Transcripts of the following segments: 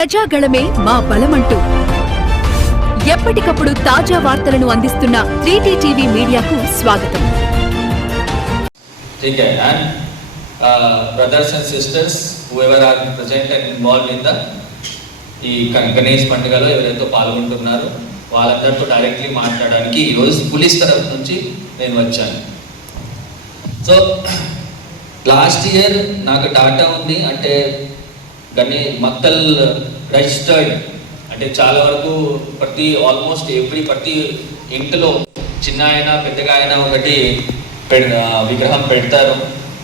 ప్రజాగళమే మా బలమంటూ. ఎప్పటికప్పుడు తాజా వార్తలను అందిస్తున్న త్రీటీ టీవీ మీడియాకు స్వాగతం. Take sisters And uh, brothers and sisters, whoever are present and ఈ గణేష్ పండుగలో ఎవరైతే పాల్గొంటున్నారో వాళ్ళందరితో డైరెక్ట్లీ మాట్లాడడానికి ఈరోజు పోలీస్ తరఫు నుంచి నేను వచ్చాను. సో లాస్ట్ ఇయర్ నాకు డాటా ఉంది అంటే దాన్ని మత్తల్ రిజిస్టర్డ్ అంటే చాలా వరకు ప్రతి ఆల్మోస్ట్ ఎవ్రీ ప్రతి ఇంటిలో చిన్న ఆయన పెద్దగా ఆయన ఒకటి విగ్రహం పెడతారు.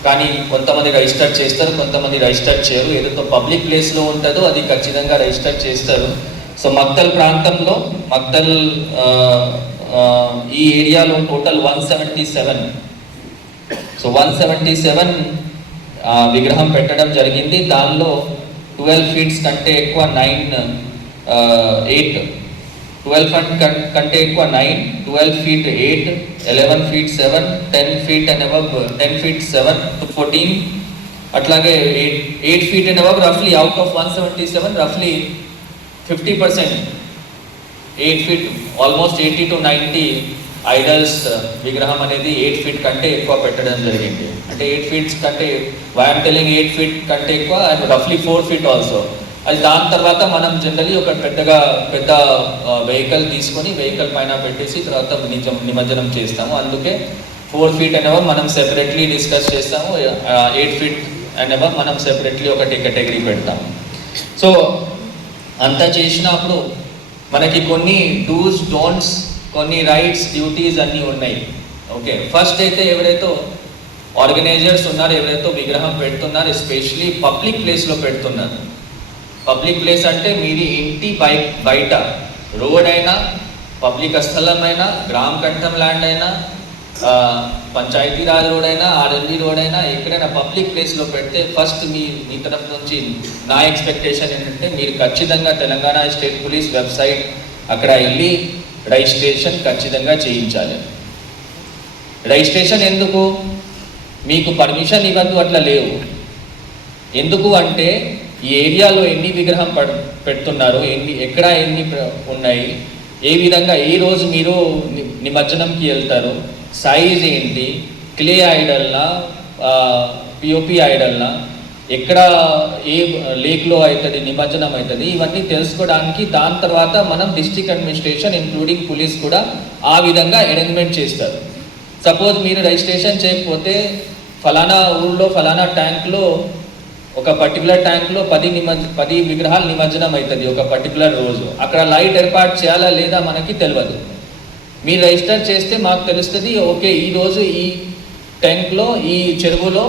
కానీ కొంతమంది రిజిస్టర్ చేస్తారు కొంతమంది రిజిస్టర్ చేయరు. ఏదైతే పబ్లిక్ ప్లేస్లో ఉంటుందో అది ఖచ్చితంగా రిజిస్టర్ చేస్తారు. సో మక్తల్ ప్రాంతంలో మక్తల్ ఈ ఏరియాలో total one seventy seven. So one seventy seven విగ్రహం పెట్టడం జరిగింది. దానిలో ట్వెల్వ్ ఫీట్స్ కంటే ఎక్కువ నైన్ ఎయిట్ ట్వెల్వ్ కంటే ఎక్కువ nine twelve feet eight eleven feet seven ten feet and above ten feet seven to fourteen అట్లాగే eight eight feet and above రఫ్లీ out of one seventy seven రఫ్లీ fifty percent eight feet almost eighty to ninety idols విగ్రహం అనేది eight feet కంటే ఎక్కువ పెట్టడం జరిగింది. అంటే eight feets కంటే వైఎమ్ telling eight feet కంటే ఎక్కువ అండ్ రఫ్లీ ఫోర్ ఫీట్ ఆల్సో అది దాని తర్వాత మనం జనరలీ ఒక పెద్దగా పెద్ద వెహికల్ తీసుకొని వెహికల్ పైన పెట్టేసి తర్వాత నిజం నిమజ్జనం చేస్తాము. అందుకే ఫోర్ ఫీట్ అనేవా మనం సెపరేట్లీ డిస్కస్ చేస్తాము. ఎయిట్ ఫీట్ అనేవా మనం సెపరేట్లీ ఒకటి కేటగిరీ పెడతాము. సో అంతా చేసినప్పుడు మనకి కొన్ని డూస్ డోంట్స్ కొన్ని రైట్స్ డ్యూటీస్ అన్నీ ఉన్నాయి. ఓకే ఫస్ట్ అయితే ఎవరైతే ఆర్గనైజర్స్ ఉన్నారు ఎవరైతే విగ్రహం పెడుతున్నారు ఎస్పెషలీ పబ్లిక్ ప్లేస్లో పెడుతున్నారు. పబ్లిక్ ప్లేస్ అంటే మీది ఇంటి బై బయట. రోడ్ అయినా పబ్లిక్ స్థలం అయినా గ్రామ కంఠం ల్యాండ్ అయినా పంచాయతీ రాజ్ రోడ్ అయినా ఆర్ఎండి రోడ్ అయినా ఎక్కడైనా పబ్లిక్ ప్లేస్లో పెడితే ఫస్ట్ మీ మీ తరఫు నుంచి నా ఎక్స్పెక్టేషన్ ఏంటంటే మీరు ఖచ్చితంగా తెలంగాణ స్టేట్ పోలీస్ వెబ్సైట్ అక్కడ వెళ్ళి రిజిస్ట్రేషన్ ఖచ్చితంగా చేయించాలి. రిజిస్ట్రేషన్ ఎందుకు? మీకు పర్మిషన్ ఇవ్వద్దు అట్లా లేవు. ఎందుకు అంటే ఈ ఏరియాలో ఎన్ని విగ్రహం పడ్ పెడుతున్నారు ఎన్ని ఎక్కడ ఎన్ని ఉన్నాయి ఏ విధంగా ఏ రోజు మీరు నిమజ్జనంకి వెళ్తారు సైజ్ ఏంటి క్లే ఐడల్నా పిఓపి ఐడల్నా ఎక్కడ ఏ లేక్లో అవుతుంది నిమజ్జనం అవుతుంది ఇవన్నీ తెలుసుకోవడానికి దాని తర్వాత మనం డిస్ట్రిక్ట్ అడ్మినిస్ట్రేషన్ ఇంక్లూడింగ్ పోలీస్ కూడా ఆ విధంగా అరేంజ్మెంట్ చేస్తారు. సపోజ్ మీరు రిజిస్ట్రేషన్ చేయకపోతే ఫలానా ఊళ్ళో ఫలానా ట్యాంక్లో ఒక పర్టికులర్ ట్యాంక్లో పది నిమజ్ పది విగ్రహాలు నిమజ్జనం అవుతుంది ఒక పర్టికులర్ రోజు. అక్కడ లైట్ ఏర్పాటు చేయాలా లేదా మనకి తెలియదు మీరు రిజిస్టర్ చేస్తే మాకు తెలుస్తుంది ఓకే ఈ రోజు ఈ ట్యాంక్లో ఈ చెరువులో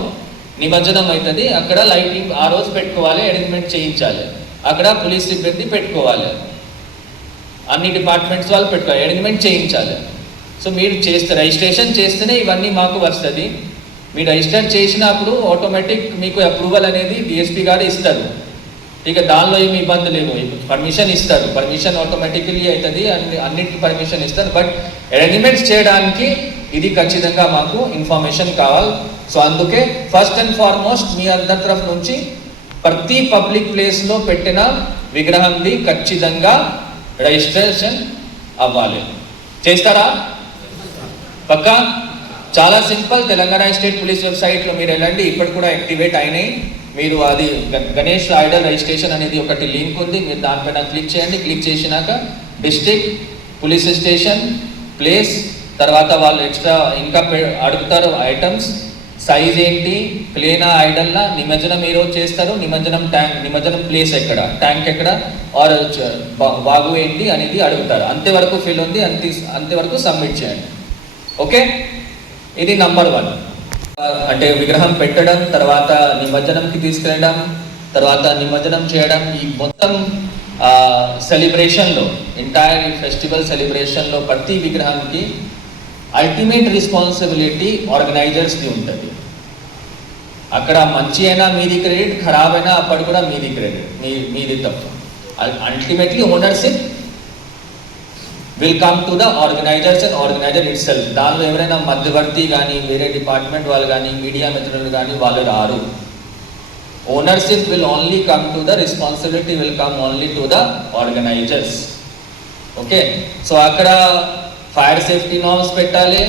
నిమజ్జనం అవుతుంది. అక్కడ లైటింగ్ ఆ రోజు పెట్టుకోవాలి అరేంజ్మెంట్ చేయించాలి. అక్కడ పోలీస్ సిబ్బంది పెట్టుకోవాలి. అన్ని డిపార్ట్మెంట్స్ వాళ్ళు పెట్టుకోవాలి అరేంజ్మెంట్ చేయించాలి. సో మీరు చేస్తే రిజిస్ట్రేషన్ చేస్తేనే ఇవన్నీ మాకు వస్తుంది. మీరు రిజిస్టర్ చేసినప్పుడు ఆటోమేటిక్ మీకు అప్రూవల్ అనేది డిఎస్పీ గారు ఇస్తారు. ఇక దానిలో ఏమి ఇబ్బంది లేదు. పర్మిషన్ ఇస్తారు. పర్మిషన్ ఆటోమేటికలీ అవుతుంది. అన్ని అన్నిటికీ పర్మిషన్ ఇస్తారు. బట్ అరేంజ్మెంట్స్ చేయడానికి ఇది ఖచ్చితంగా మాకు ఇన్ఫర్మేషన్ కావాలి. సో అందుకే ఫస్ట్ అండ్ ఫార్మోస్ట్ మీ అందరి తరఫు నుంచి ప్రతి పబ్లిక్ ప్లేస్లో పెట్టిన విగ్రహంది ఖచ్చితంగా రిజిస్ట్రేషన్ అవ్వాలి. చేస్తారా? పక్కా? చాలా సింపుల్. తెలంగాణ స్టేట్ పోలీస్ వెబ్సైట్లో మీరు వెళ్ళండి. ఇప్పటి కూడా యాక్టివేట్ అయినాయి. మీరు అది గ- గణేష్ ఐడల్ రిజిస్ట్రేషన్ అనేది ఒకటి లింక్ ఉంది. మీరు దానిపైన క్లిక్ చేయండి. క్లిక్ చేసినాక డిస్టిక్ పోలీస్ స్టేషన్ ప్లేస్ తర్వాత వాళ్ళు ఎక్స్ట్రా ఇంకా పె- అడుగుతారు ఐటమ్స్. సైజ్ ఏంటి? ప్లేనా ఐడల్నా? నిమజ్జనం ఏ రోజు చేస్తారు? నిమజ్జనం ట్యాంక్ నిమజ్జనం ప్లేస్ ఎక్కడ? ట్యాంక్ ఎక్కడ? ఆర్ చ- బాగు ఏంటి అనేది అడుగుతారు. అంతవరకు ఫిల్ ఉంది అంతే అంతవరకు సబ్మిట్ చేయండి. ఓకే? ఇది నంబర్ వన్. అంటే విగ్రహం పెట్టడం తర్వాత నిమజ్జనంకి తీసుకెళ్ళడం తర్వాత నిమజ్జనం చేయడం ఈ మొత్తం సెలబ్రేషన్లో ఎంటైర్ ఫెస్టివల్ సెలబ్రేషన్లో ప్రతి విగ్రహానికి అల్టిమేట్ రెస్పాన్సిబిలిటీ ఆర్గనైజర్స్ది ఉంటుంది. అక్కడ మంచి అయినా మీది క్రెడిట్ ఖరాబ్ అయినా అప్పటి కూడా మీది క్రెడిట్ మీ మీది తప్పు. Ultimately ownership will come to the organizers and organizer itself దానిలో ఎవరైనా మధ్యవర్తి కానీ వేరే డిపార్ట్మెంట్ వాళ్ళు కానీ మీడియా మిత్రులు కానీ వాళ్ళు రారు. Ownership will only come to the responsibility will come only to the organizers okay so అక్కడ ఫైర్ సేఫ్టీ నామ్స్ పెట్టాలి.